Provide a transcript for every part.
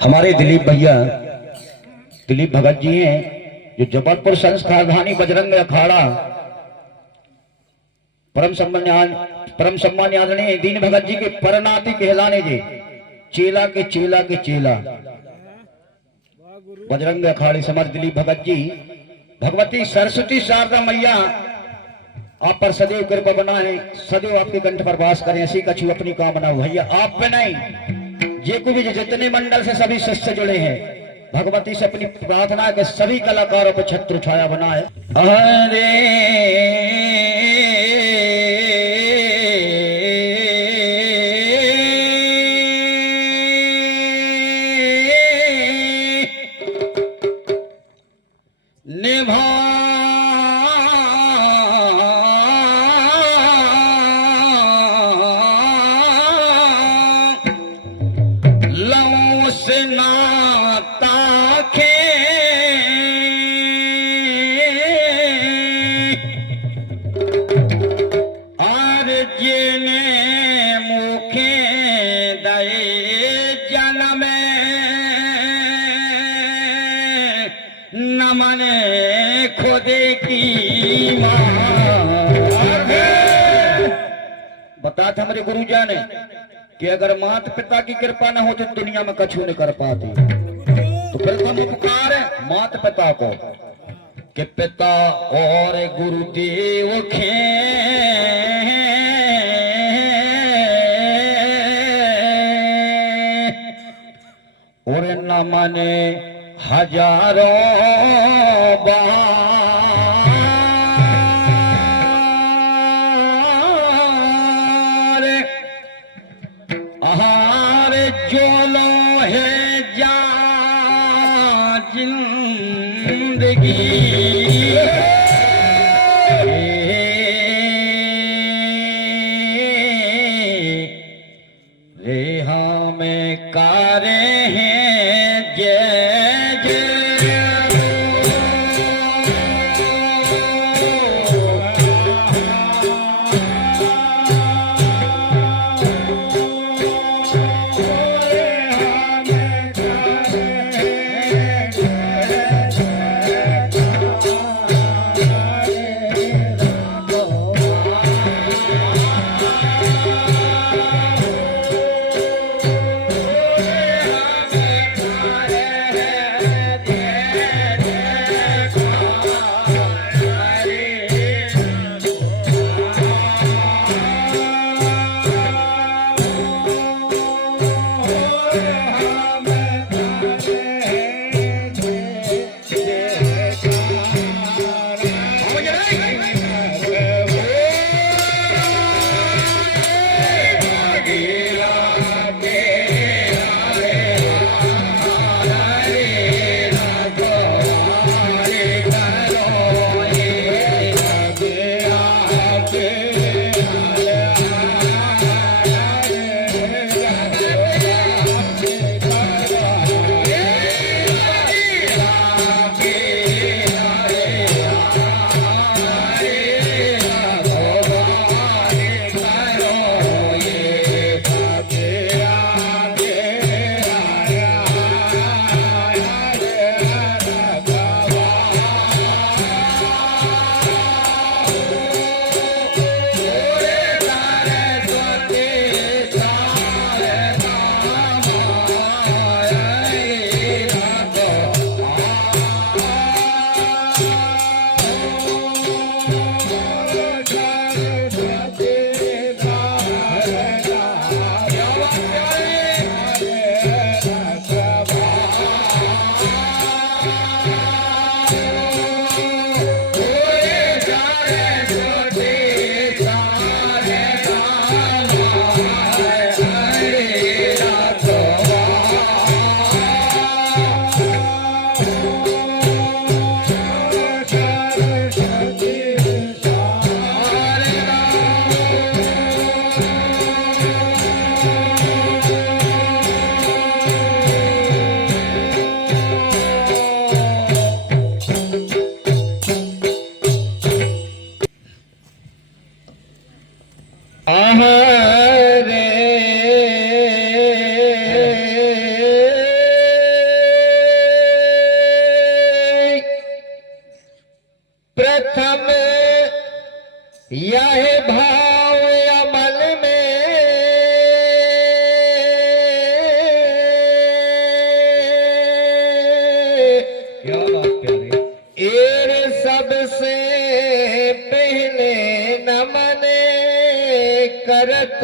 हमारे दिलीप भैया दिलीप भगत जी हैं जो जबलपुर संस्थाधानी बजरंग अखाड़ा परम सम्मान आदरणीय दीन भगत जी के परनाती कहलाने जे चेला के चेला के चेला बजरंग अखाड़े समर्थ दिलीप भगत जी भगवती सरस्वती शारदा मैया आप पर सदैव कृपा बनाए, सदैव आपके कंठ पर वास करें, ऐसी कछु अपनी कामना हो भैया आप पे नहीं ये को भी जितने मंडल से सभी शिष्य जुड़े हैं भगवती से अपनी प्रार्थना है कि सभी कलाकारों पर छत्र छाया बनाए। अरे बताते हमारे गुरु जाने कि अगर माता पिता की कृपा न होती तो दुनिया में कछु नहीं कर पाती, तो फिर हम पुकार है माता पिता को कि पिता और गुरुदेव खे और न माने हजारों यह भाव अमल में क्या बात प्यारे। एर सबसे पहले नमन करत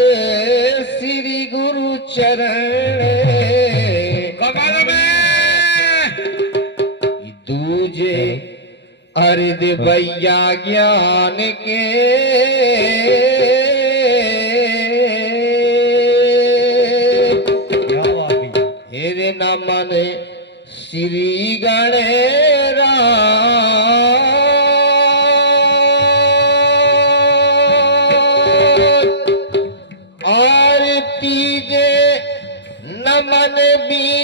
श्री गुरु चरण कमल में दूजे अर्ध भैया ज्ञान के क्या बात भैया। हेरे नमन श्री गणेरा आरती जे नमन भी